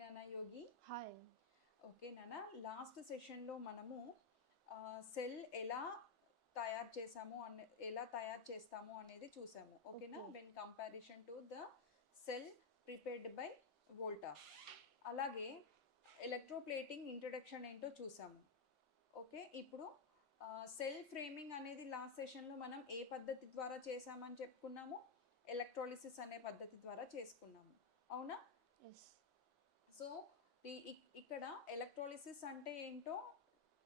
నానా యోగి. Hi. Okay నాన్న, last సెషన్లో మనము సెల్ ఎలా తయారు చేస్తాము అనేది చూసాము. ఓకేనా, okay. When comparison to the cell prepared by Volta. అలాగే ఎలక్ట్రోప్లేటింగ్ ఇంట్రడక్షన్ ఏంటో చూసాము. ఓకే, ఇప్పుడు సెల్ ఫ్రేమింగ్ అనేది లాస్ట్ సెషన్లో మనం ఏ పద్ధతి ద్వారా చేసామని చెప్పుకున్నాము? ఎలక్ట్రాలిసిస్ అనే పద్ధతి ద్వారా చేసుకున్నాము, అవునా? ఎస్. సో ఇక్కడ ఎలక్ట్రాలిసిస్ అంటే ఏంటో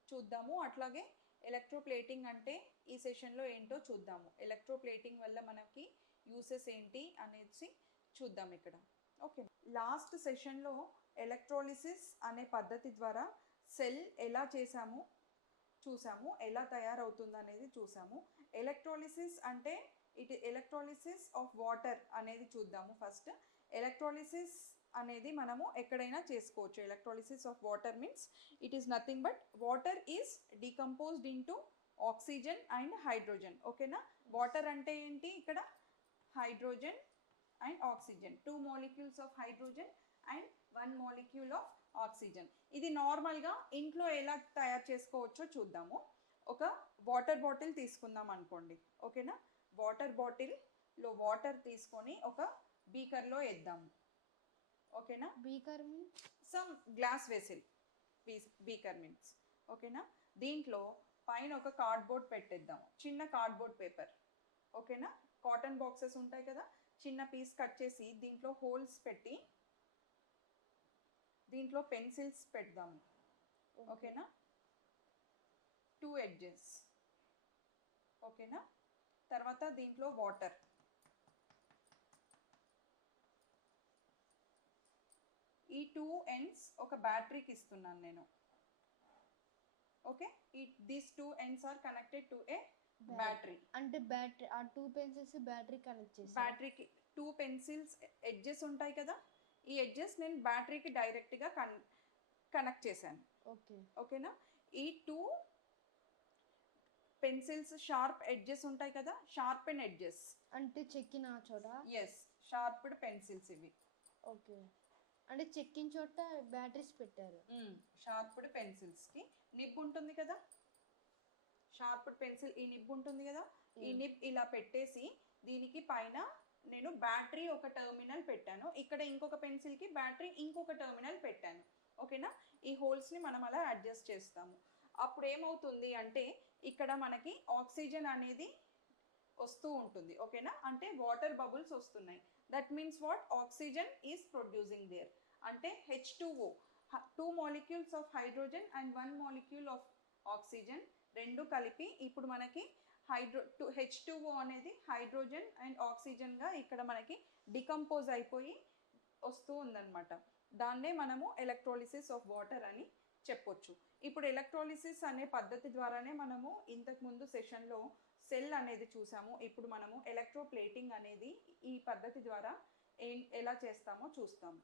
చూద్దాము, అట్లాగే ఎలక్ట్రోప్లేటింగ్ అంటే ఈ సెషన్లో ఏంటో చూద్దాము. ఎలక్ట్రోప్లేటింగ్ వల్ల మనకి యూసెస్ ఏంటి అనేది చూద్దాం ఇక్కడ. ఓకే, లాస్ట్ సెషన్లో ఎలక్ట్రాలిసిస్ అనే పద్ధతి ద్వారా సెల్ ఎలా చూసాము, ఎలా తయారవుతుంది అనేది చూసాము. ఎలక్ట్రాలిసిస్ అంటే ఎలక్ట్రాలిసిస్ ఆఫ్ వాటర్ అనేది చూద్దాము. ఫస్ట్ ఎలక్ట్రాలిసిస్ అనేది మనము ఎక్కడైనా చేసుకోవచ్చు. Electrolysis of water means it is nothing but water is decomposed into oxygen and hydrogen. ఓకేనా, వాటర్ అంటే ఏంటి? ఇక్కడ hydrogen and oxygen, 2 molecules of hydrogen and 1 molecule of oxygen. ఇది నార్మల్గా ఇంట్లో ఎలా తయారు చేసుకోవచ్చో చూద్దాము. ఒక వాటర్ బాటిల్ తీసుకుందాం అనుకోండి. ఓకేనా, వాటర్ బాటిల్లో వాటర్ తీసుకొని ఒక బీకర్లో వేద్దాము. ఓకేనా, beaker means some glass vessel, beaker means. ఓకేనా, దీంట్లో పైన ఒక కార్డ్బోర్డ్ పెట్టేద్దాము, చిన్న కార్డ్బోర్డ్ పేపర్. ఓకేనా, కాటన్ బాక్సెస్ ఉంటాయి కదా, చిన్న పీస్ కట్ చేసి దీంట్లో హోల్స్ పెట్టి దీంట్లో పెన్సిల్స్ పెడదాము. ఓకేనా, 2 edges. ఓకేనా, తర్వాత దీంట్లో వాటర్. ఈ 2 ends ఒక బ్యాటరీకి ఇస్తున్నాను నేను. Okay, these 2 ends are connected to a battery. అంటే బ్యాటరీ, ఆ 2 పెన్సిల్స్ బ్యాటరీ కనెక్ట్ చేసి బ్యాటరీకి 2 పెన్సిల్స్ ఎడ్జెస్ ఉంటాయి కదా, ఈ ఎడ్జెస్ నేను బ్యాటరీకి డైరెక్ట్గా కనెక్ట్ చేశాను. ఓకే. ఓకేనా, ఈ 2 పెన్సిల్స్ షార్ప్ ఎడ్జెస్ ఉంటాయి కదా, షార్పెన్ ఎడ్జెస్ అంటే చెక్కిన చోట. ఎస్, షార్ప్డ్ పెన్సిల్స్ ఇవి. ఓకే, అంటే చెక్కిన చోట బ్యాటరీస్ పెట్టారు. షార్ప్డ్ పెన్సిల్స్కి నిబ్ ఉంటుంది కదా, షార్ప్డ్ పెన్సిల్ ఈ నిబ్ ఉంటుంది కదా, ఈ నిబ్ ఇలా పెట్టేసి దీనికి పైన నేను బ్యాటరీ ఒక టర్మినల్ పెట్టాను, ఇక్కడ ఇంకొక పెన్సిల్కి బ్యాటరీ ఇంకొక టర్మినల్ పెట్టాను. ఓకేనా, ఈ హోల్స్ని మనం అలా అడ్జస్ట్ చేస్తాము. అప్పుడు ఏమవుతుంది అంటే ఇక్కడ మనకి ఆక్సిజన్ అనేది వస్తూ ఉంటుంది. ఓకేనా, అంటే వాటర్ బబుల్స్ వస్తున్నాయి. That means what? Oxygen is producing there. అంటే H2O, 2 molecules of hydrogen and 1 molecule of oxygen రెండు కలిపి ఇప్పుడు మనకి H2O అనేది హైడ్రోజన్ అండ్ ఆక్సిజన్గా ఇక్కడ మనకి డికంపోజ్ అయిపోయి వస్తూ ఉందన్నమాట. దాన్నే మనము ఎలక్ట్రాలిసిస్ ఆఫ్ వాటర్ అని చెప్పొచ్చు. ఇప్పుడు ఎలక్ట్రాలిసిస్ అనే పద్ధతి ద్వారానే మనము ఇంతకుముందు సెషన్లో సెల్ అనేది చూసాము. ఇప్పుడు మనము ఎలక్ట్రోప్లేటింగ్ అనేది ఈ పద్ధతి ద్వారా ఎలా చేస్తామో చూస్తాము.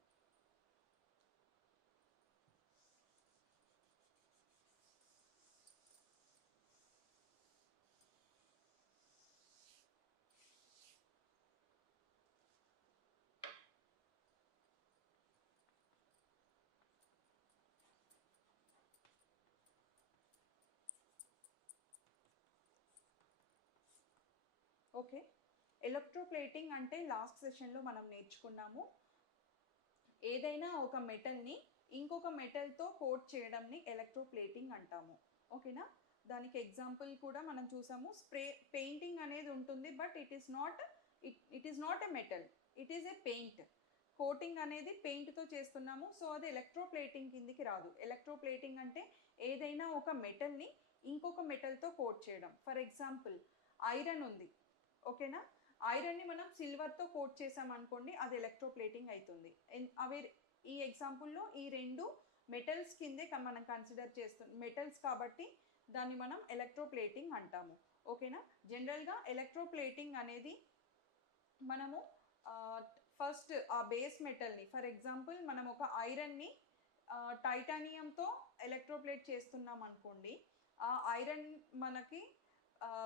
ఓకే, ఎలక్ట్రోప్లేటింగ్ అంటే లాస్ట్ సెషన్లో మనం నేర్చుకున్నాము, ఏదైనా ఒక మెటల్ని ఇంకొక మెటల్తో కోట్ చేయడంని ఎలక్ట్రోప్లేటింగ్ అంటాము. ఓకేనా, దానికి ఎగ్జాంపుల్ కూడా మనం చూసాము. పెయింటింగ్ అనేది ఉంటుంది, but it is not a metal, it is a paint. Coating అనేది పెయింట్తో చేస్తున్నాము, సో అది ఎలక్ట్రోప్లేటింగ్ కిందికి రాదు. ఎలక్ట్రోప్లేటింగ్ అంటే ఏదైనా ఒక మెటల్ని ఇంకొక మెటల్తో కోట్ చేయడం. ఫర్ ఎగ్జాంపుల్ ఐరన్ ఉంది. ఓకేనా, ఐరన్ని మనం సిల్వర్తో కోట్ చేసామనుకోండి, అది ఎలక్ట్రోప్లేటింగ్ అవుతుంది. ఈ ఎగ్జాంపుల్లో ఈ 2 మెటల్స్ కిందే మనం కన్సిడర్ చేస్తున్నాం, మెటల్స్ కాబట్టి దాన్ని మనం ఎలక్ట్రోప్లేటింగ్ అంటాము. ఓకేనా, జనరల్గా ఎలక్ట్రోప్లేటింగ్ అనేది మనము ఫస్ట్ ఆ బేస్ మెటల్ని, ఫర్ ఎగ్జాంపుల్ మనం ఒక ఐరన్ని టైటానియంతో ఎలక్ట్రోప్లేట్ చేస్తున్నాం అనుకోండి, ఆ ఐరన్ మనకి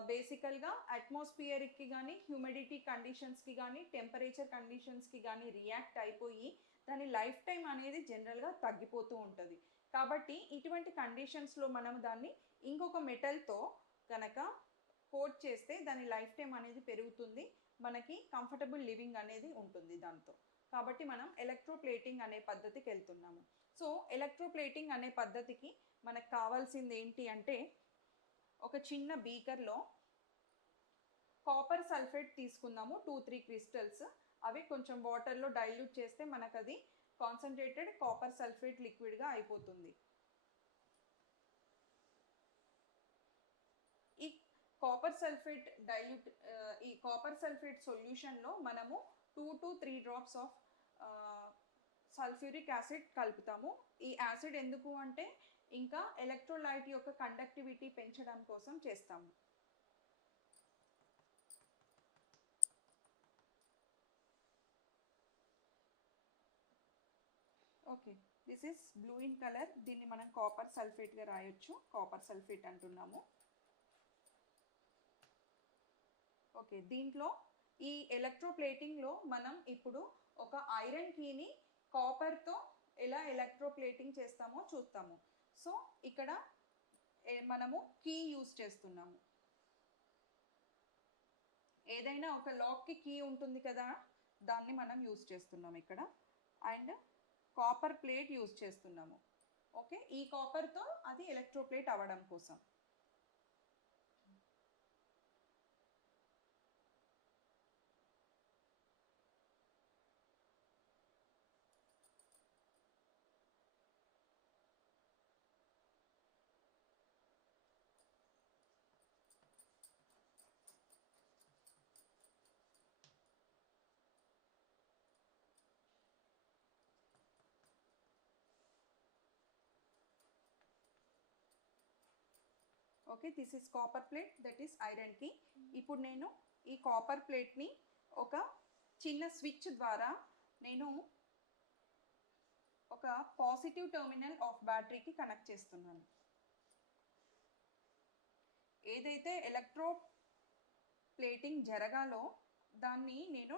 బేసికల్గా అట్మాస్ఫియర్కి కానీ హ్యూమిడిటీ కండిషన్స్కి కానీ టెంపరేచర్ కండిషన్స్కి కానీ రియాక్ట్ అయిపోయి దాని లైఫ్ టైం అనేది జనరల్గా తగ్గిపోతూ ఉంటుంది. కాబట్టి ఇటువంటి కండిషన్స్లో మనం దాన్ని ఇంకొక మెటల్తో కనుక కోట్ చేస్తే దాని లైఫ్ టైం అనేది పెరుగుతుంది, మనకి కంఫర్టబుల్ లివింగ్ అనేది ఉంటుంది దాంతో. కాబట్టి మనం ఎలక్ట్రోప్లేటింగ్ అనే పద్ధతికి వెళ్తున్నాము. సో ఎలక్ట్రోప్లేటింగ్ అనే పద్ధతికి మనకు కావాల్సింది ఏంటి అంటే, ఒక చిన్న బీకర్లో కాపర్ సల్ఫేట్ తీసుకుందాము, 2-3 క్రిస్టల్స్. అవి కొంచెం వాటర్లో డైల్యూట్ చేస్తే మనకు అది కాన్సన్ట్రేటెడ్ కాపర్ సల్ఫేట్ లిక్విడ్గా అయిపోతుంది. ఈ కాపర్ సల్ఫేట్ ఈ కాపర్ సల్ఫేట్ సొల్యూషన్లో మనము 2 to 3 drops of sulphuric acid కలుపుతాము. ఈ యాసిడ్ ఎందుకు అంటే ఇంకా ఎలక్ట్రోలైట్ యొక్క కండక్టివిటీ పెంచడం కోసం చేస్తాము. Okay, this is blue in colour. దీన్ని మనం కాపర్ సల్ఫేట్గా రాయొచ్చు, కాపర్ సల్ఫేట్ అంటున్నాము. ఓకే, దీంట్లో ఈ ఎలక్ట్రోప్లేటింగ్లో మనం ఇప్పుడు ఒక ఐరన్ కీని కాపర్తో ఎలా ఎలక్ట్రోప్లేటింగ్ చేస్తామో చూస్తాము. సో ఇక్కడ మనము కీ యూజ్ చేస్తున్నాము. ఏదైనా ఒక లాక్కి కీ ఉంటుంది కదా, దాన్ని మనం యూజ్ చేస్తున్నాము ఇక్కడ. అండ్ కాపర్ ప్లేట్ యూజ్ చేస్తున్నాము. ఓకే, ఈ కాపర్తో అది ఎలక్ట్రోప్లేట్ అవ్వడం కోసం. Okay, this is copper plate, that is iron key. ఇప్పుడు నేను ఈ కాపర్ ప్లేట్ని ఒక చిన్న స్విచ్ ద్వారా నేను ఒక పాజిటివ్ టెర్మినల్ ఆఫ్ బ్యాటరీకి కనెక్ట్ చేస్తున్నాను. ఏదైతే ఎలక్ట్రో ప్లేటింగ్ జరగాలో దాన్ని నేను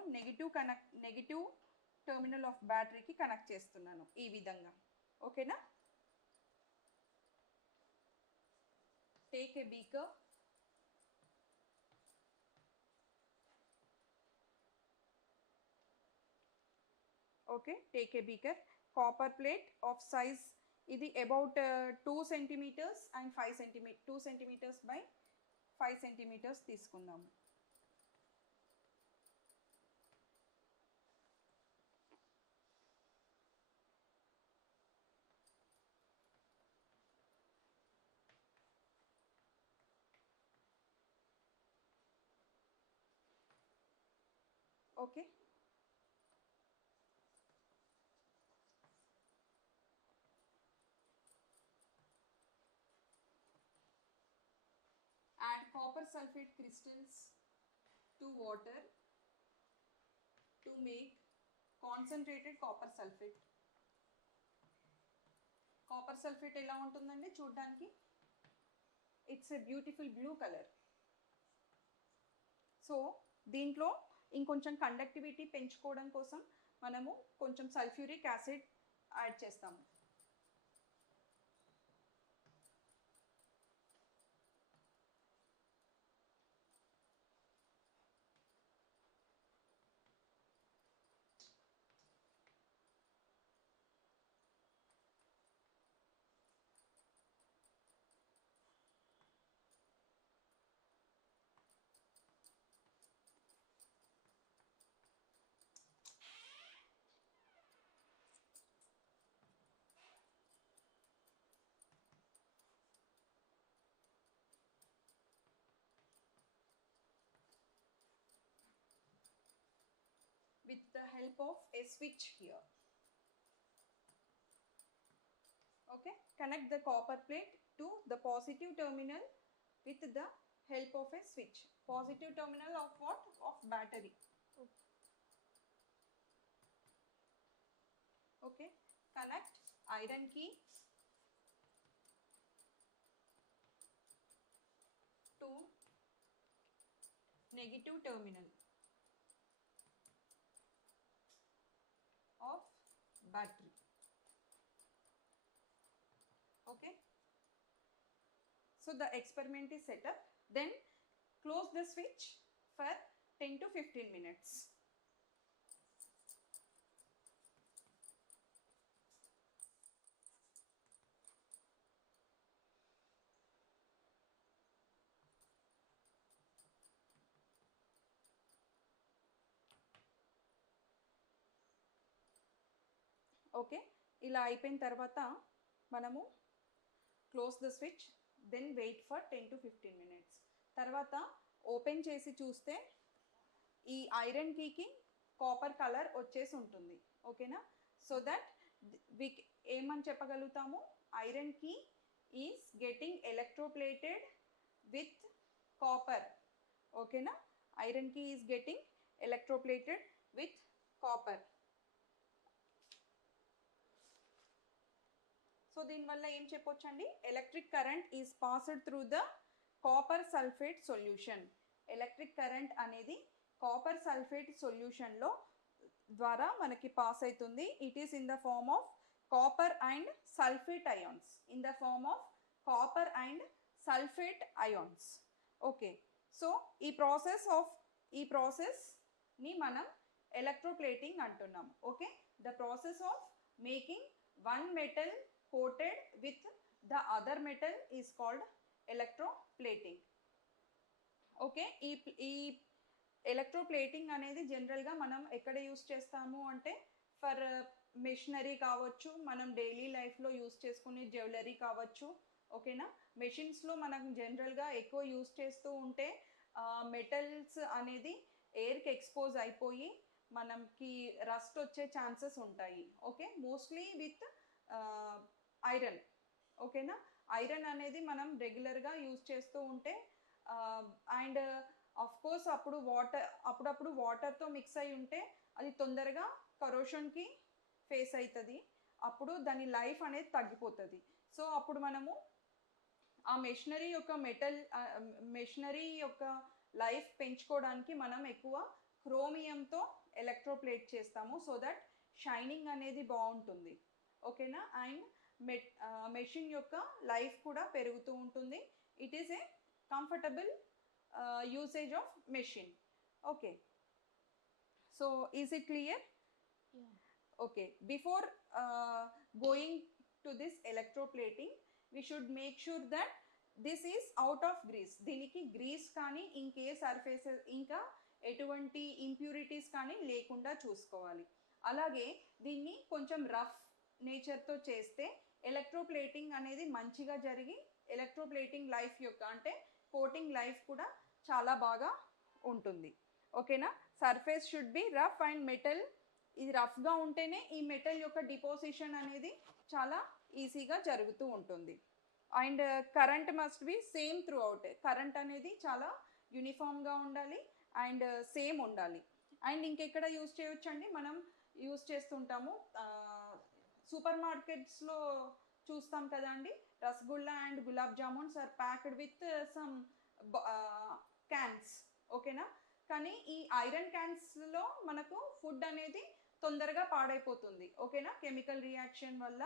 నెగిటివ్ టెర్మినల్ ఆఫ్ బ్యాటరీకి కనెక్ట్ చేస్తున్నాను ఈ విధంగా. ఓకేనా? Take a beaker, okay, take a beaker, copper plate of size ఇది about 2 centimeters and 5 centimeters, 2 centimeters by 5 centimeters తీసుకుందాము. Okay, add copper sulfate crystals to water to make concentrated copper sulfate. Copper sulphate ఎలా ఉంటుందండి చూడడానికి? It's a beautiful blue colour. So దీంట్లో ఇంకొంచెం conductivity పెంచుకోవడం కోసం మనము కొంచెం సల్ఫ్యూరిక్ యాసిడ్ యాడ్ చేస్తాము. With the help of a switch here. Okay, connect the copper plate to the positive terminal with the help of a switch. Positive terminal of what? Of battery. Okay, connect iron key to negative terminal of battery. Okay, so the experiment is set up. Then close the switch for 10 to 15 minutes. Okay, ఇలా అయిపోయిన తర్వాత మనము close the switch, then wait for 10 to 15 minutes. తర్వాత open చేసి చూస్తే ఈ iron కీకి copper colour వచ్చేసి ఉంటుంది. ఓకేనా, సో దట్ వి ఏమని చెప్పగలుగుతాము, iron key is getting electroplated with copper. ఓకేనా, iron key is getting electroplated with copper. So దీనివల్ల ఏం చెప్పొచ్చండి, electric current is passed through the copper sulphate solution. Electric current అనేది కాపర్ సల్ఫేట్ సొల్యూషన్లో ద్వారా మనకి పాస్ అవుతుంది. It is in the form of copper and sulphate ions. In the form of copper and sulphate ions. Okay, so ఈ ప్రాసెస్ని మనం electroplating అంటున్నాం. Okay, the process of making one metal coated with the other metal is called electroplating. Okay, ఈ electroplating అనేది జనరల్గా మనం ఎక్కడ use చేస్తాము అంటే ఫర్ మెషినరీ కావచ్చు, మనం డైలీ లైఫ్లో యూస్ చేసుకునే జ్యువెలరీ కావచ్చు. ఓకేనా, మెషిన్స్లో మనం జనరల్గా ఎక్కువ యూస్ చేస్తూ ఉంటే మెటల్స్ అనేది ఎయిర్కి ఎక్స్పోజ్ అయిపోయి మనకి రస్ట్ వచ్చే ఛాన్సెస్ ఉంటాయి. Okay, mostly with iron. ఓకేనా, ఐరన్ అనేది మనం రెగ్యులర్గా యూజ్ చేస్తూ ఉంటే అండ్ ఆఫ్ కోర్స్ అప్పుడప్పుడు వాటర్తో మిక్స్ అయి ఉంటే అది తొందరగా కరోషన్కి ఫేస్ అవుతుంది. అప్పుడు దాని లైఫ్ అనేది తగ్గిపోతుంది. సో అప్పుడు మనము ఆ మెషినరీ యొక్క లైఫ్ పెంచుకోవడానికి మనం ఎక్కువ క్రోమియంతో ఎలక్ట్రోప్లేట్ చేస్తాము, సో దట్ షైనింగ్ అనేది బాగుంటుంది. ఓకేనా, అండ్ మెషిన్ యొక్క లైఫ్ కూడా పెరుగుతూ ఉంటుంది. It is a comfortable usage of machine. Okay, so is it clear? Okay, before going to this electroplating we should make sure that this is out of grease. దీనికి grease కానీ ఇంకే surfaces ఇంకా ఎటువంటి impurities కానీ లేకుండా చూసుకోవాలి. అలాగే దీన్ని కొంచెం రఫ్ నేచర్తో చేస్తే ఎలక్ట్రోప్లేటింగ్ అనేది మంచిగా జరిగి ఎలక్ట్రోప్లేటింగ్ లైఫ్ యొక్క అంటే కోటింగ్ లైఫ్ కూడా చాలా బాగా ఉంటుంది. ఓకేనా, surface should be rough and metal ఇది రఫ్గా ఉంటేనే ఈ మెటల్ యొక్క డిపోజిషన్ అనేది చాలా ఈజీగా జరుగుతూ ఉంటుంది. And current must be same throughout. Current అనేది చాలా యూనిఫామ్గా ఉండాలి అండ్ సేమ్ ఉండాలి. అండ్ ఇంకెక్కడ యూజ్ చేయొచ్చండి, మనం యూజ్ చేస్తుంటాము సూపర్ మార్కెట్స్లో చూస్తాం కదా అండి, rasgulla and gulab jamuns are packed with some cans. ఓకేనా, కానీ ఈ ఐరన్ క్యాన్స్లో మనకు ఫుడ్ అనేది తొందరగా పాడైపోతుంది. ఓకేనా, కెమికల్ రియాక్షన్ వల్ల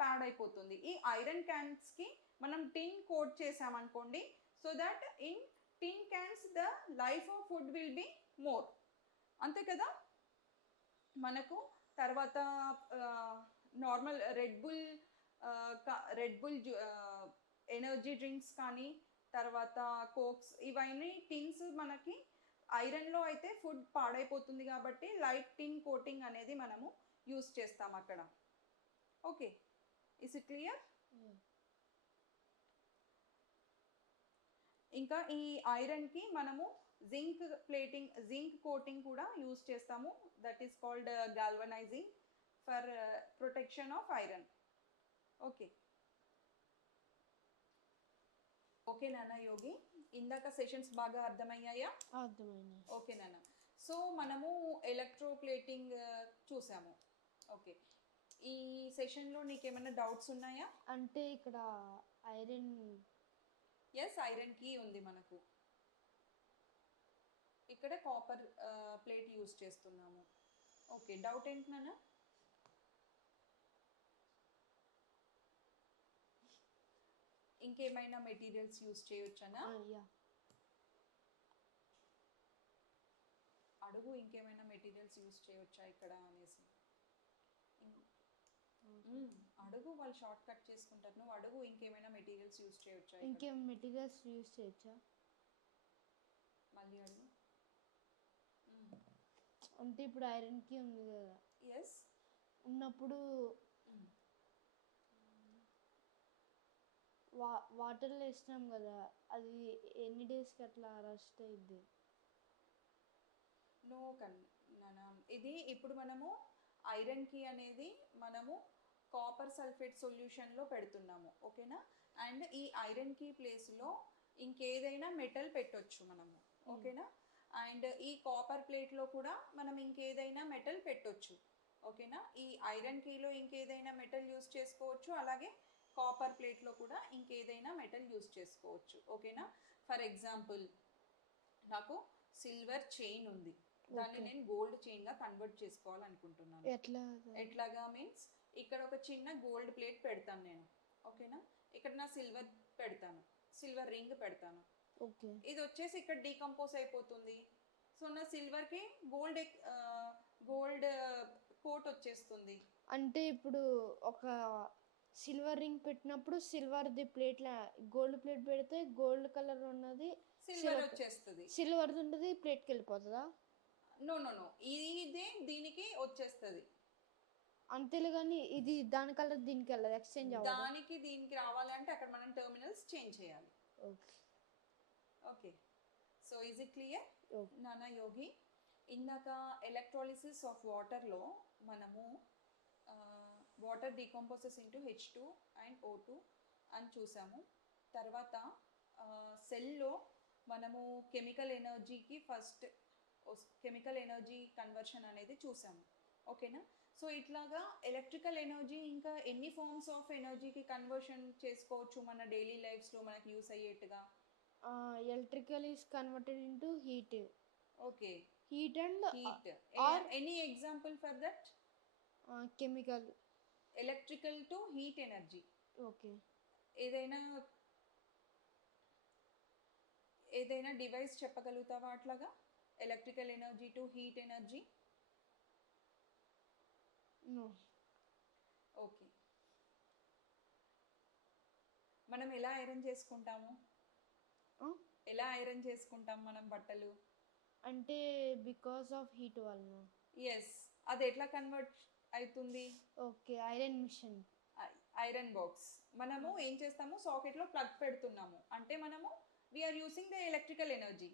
పాడైపోతుంది. ఈ ఐరన్ క్యాన్స్కి మనం టిన్ కోట్ చేసామనుకోండి, so that in tin cans the life of food will be more. అంతే కదా. మనకు తర్వాత normal Red Bull energy drinks కానీ తర్వాత కోక్స్ ఇవన్నీ టిన్స్ మనకి ఐరన్లో అయితే ఫుడ్ పాడైపోతుంది కాబట్టి లైట్ టిన్ కోటింగ్ అనేది మనము యూస్ చేస్తాం అక్కడ. Okay, is it clear? ఇంకా ఈ ఐరన్కి మనము జింక్ కోటింగ్ కూడా యూస్ చేస్తాము. That is called galvanising for protection of iron. Okay okay నాన్న యోగి, ఇందాక సెషన్స్ బాగా అర్థమయ్యాయా? అర్థమైంది. ఓకే నాన్న, సో మనము ఎలక్ట్రోప్లేటింగ్ చూసాము. ఓకే, ఈ సెషన్లో నీకేమైనా డౌట్స్ ఉన్నాయా? అంటే ఇక్కడ ఐరన్ ఎస్, ఐరన్ కీ ఉంది మనకు. ఇక్కడ కాపర్ ప్లేట్ యూస్ చేస్తున్నాము. ఓకే, డౌట్ ఏంటి నాన్న? ఇంకేమైనా మెటీరియల్స్ యూస్ చేయొచ్చనా? యా. అడుగు, ఇంకేమైనా మెటీరియల్స్ యూస్ చేయొచ్చా ఇక్కడ అనేసి. అడుగు, వాళ్ళు షార్ట్ కట్ చేసుకుంటారు. నువ్వు అడుగు, ఇంకేమైనా మెటీరియల్స్ యూస్ చేయొచ్చా ఇక్కడ? ఇంకేం మెటీరియల్స్ యూస్ చేయొచ్చా? మళ్ళీ అడుగు. అంటే ఇప్పుడు ఐరన్కి ఉంది కదా, ఎస్. ఉన్నప్పుడు వాటర్లో వేసినాం కదా, అది ఎన్ని డేస్కి అట్లా రస్ట్ అయింది? నో నాన్న, ఇది ఇప్పుడు మనము ఐరన్ కీ అనేది మనము కాపర్ సల్ఫేట్ సొల్యూషన్లో పెడుతున్నాము, ఓకేనా? అండ్ ఈ ఐరన్ కీ ప్లేస్లో ఇంకేదైనా మెటల్ పెట్టొచ్చు మనము, ఓకేనా? అండ్ ఈ కాపర్ ప్లేట్లో కూడా మనం ఇంకేదైనా మెటల్ పెట్టొచ్చు, ఓకేనా? ఈ ఐరన్ కీలో ఇంకేదైనా మెటల్ యూస్ చేసుకోవచ్చు, అలాగే కాపర్ ప్లేట్లో కూడా ఇంకేదైనా మెటల్ యూస్ చేసుకోవచ్చు, ఓకేనా? ఫర్ ఎగ్జాంపుల్, నాకు సిల్వర్ చైన్ ఉంది, దాన్ని నేను గోల్డ్ చైన్గా కన్వర్ట్ చేసుకోవాలనుకుంటున్నాను. ఎట్లాగా మీన్స్ ఇక్కడ ఒక చిన్న గోల్డ్ ప్లేట్ పెడతాను నేను, ఓకేనా? ఇక్కడ నా సిల్వర్ పెడతాను, సిల్వర్ రింగ్ పెడతాను. ఇది వచ్చేసి ఇక్కడ డీకంపోజ్ అయిపోతుంది. సో నా సిల్వర్కి గోల్డ్ కోట్ వచ్చేస్తుంది. అంటే ఇప్పుడు ఒక సిల్వర్ రింగ్ పెట్టినప్పుడు సిల్వర్ది ప్లేట్లా గోల్డ్ ప్లేట్ పెడితే గోల్డ్ కలర్ ఉన్నది సిల్వర్ వచ్చేస్తుంది, సిల్వర్ది ఉన్నది ప్లేట్కి వెళ్ళిపోతుందా? నో నో నో, ఇదే దీనికి వచ్చేస్తుంది. అంతేలే, కానీ ఇది దాని కలర్ దీనికి వెళ్ళదు, ఎక్స్చేంజ్ అవ్వదు. దానికి దీనికి రావాలంటే అక్కడ మనం టెర్మినల్స్ చేంజ్ చేయాలి. Okay, so is it clear నానా యోగి? ఇందాక ఎలక్ట్రాలిసిస్ ఆఫ్ వాటర్లో మనము water డీకంపోజెస్ into H2 and O2 అని చూసాము. తర్వాత సెల్లో మనము కెమికల్ ఎనర్జీకి ఫస్ట్ కెమికల్ ఎనర్జీ కన్వర్షన్ అనేది చూసాము, ఓకేనా? సో ఇట్లాగా ఎలక్ట్రికల్ ఎనర్జీ ఇంకా ఎన్ని ఫార్మ్స్ ఆఫ్ ఎనర్జీకి కన్వర్షన్ చేసుకోవచ్చు మన డైలీ లైఫ్స్లో మనకి యూస్ అయ్యేట్టుగా? Electrical is converted into heat. Okay, heat and heat. Any example for that? Chemical, electrical to heat energy. Okay, ఏదైనా డివైస్ చెప్పగలుగుతావా అట్లాగా? Electrical energy to heat energy? No. Okay, మనం ఎలా ఐరన్ చేసుకుంటాము? ఎలా ఐరన్ చేసుకుంటాం మనం బట్టలు? అంటే బికాస్ ఆఫ్ హీట్ వలన. ఎస్, అది ఎట్లా కన్వర్ట్ అవుతుంది? Okay, iron machine, iron box. మనము ఏం చేస్తాము, సాకెట్లో ప్లగ్ పెడుతున్నాము అంటే మనము we're using the electrical energy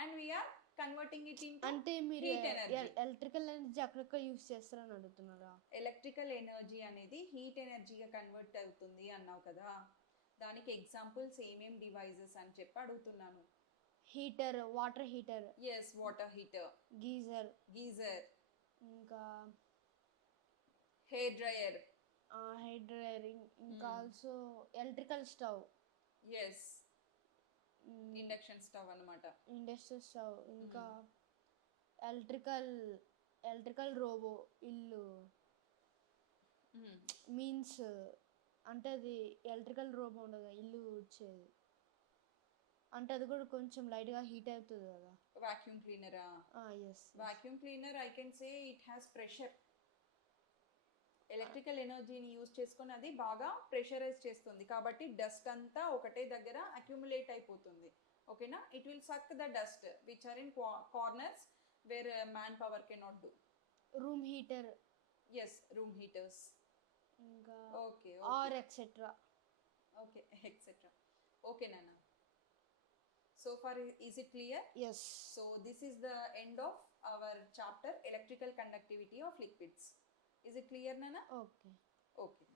and we're converting it into అంటే మీరు హీట్ ఎనర్జీ. ఎలక్ట్రికల్ ఎనర్జీ అక్కడక్కడ యూస్ చేస్తారని అడుగుతున్నారా? ఎలక్ట్రికల్ ఎనర్జీ అనేది హీట్ ఎనర్జీగా కన్వర్ట్ అవుతుంది అన్నావు కదా, దానికి ఎగ్జాంపుల్స్ ఏమేం డివైజెస్ అని చెప్పి అడుగుతున్నాను. Heater, water heater. Yes, water heater. Geyser. ఇంకా హెయిర్ డ్రయర్. ఇంకా also electrical stove. Yes, induction stove అన్నమాట. Induction stove. ఇంకా ఎలక్ట్రికల్ రోబో. ఇల్లు మీన్స్ అంటే అది ఎలక్ట్రికల్ రోబో ఉండదు, ఇల్లు వచ్చేది అంటే అది కూడా కొంచెం లైట్గా హీట్ అవుతుంది కదా. వాక్యూమ్ క్లీనరా? Yes, vacuum cleaner. I can say it has pressure. Electrical ఎనర్జీని యూజ్ చేసుకొని అది బాగా ప్రెషరైజ్ చేస్తుంది కాబట్టి డస్ట్ అంతా ఒకటే దగ్గర అక్యుములేట్ అయిపోతుంది, ఓకేనా? It will suck the dust which are in corners where man power cannot do. Room heater. Yes, room heaters. ఇంకా okay, or etcetera. Okay, etcetera. Okay నాన్న, so far is it clear? Yes. So this is the end of our chapter electrical conductivity of liquids. Is it clear nana? Okay. Okay.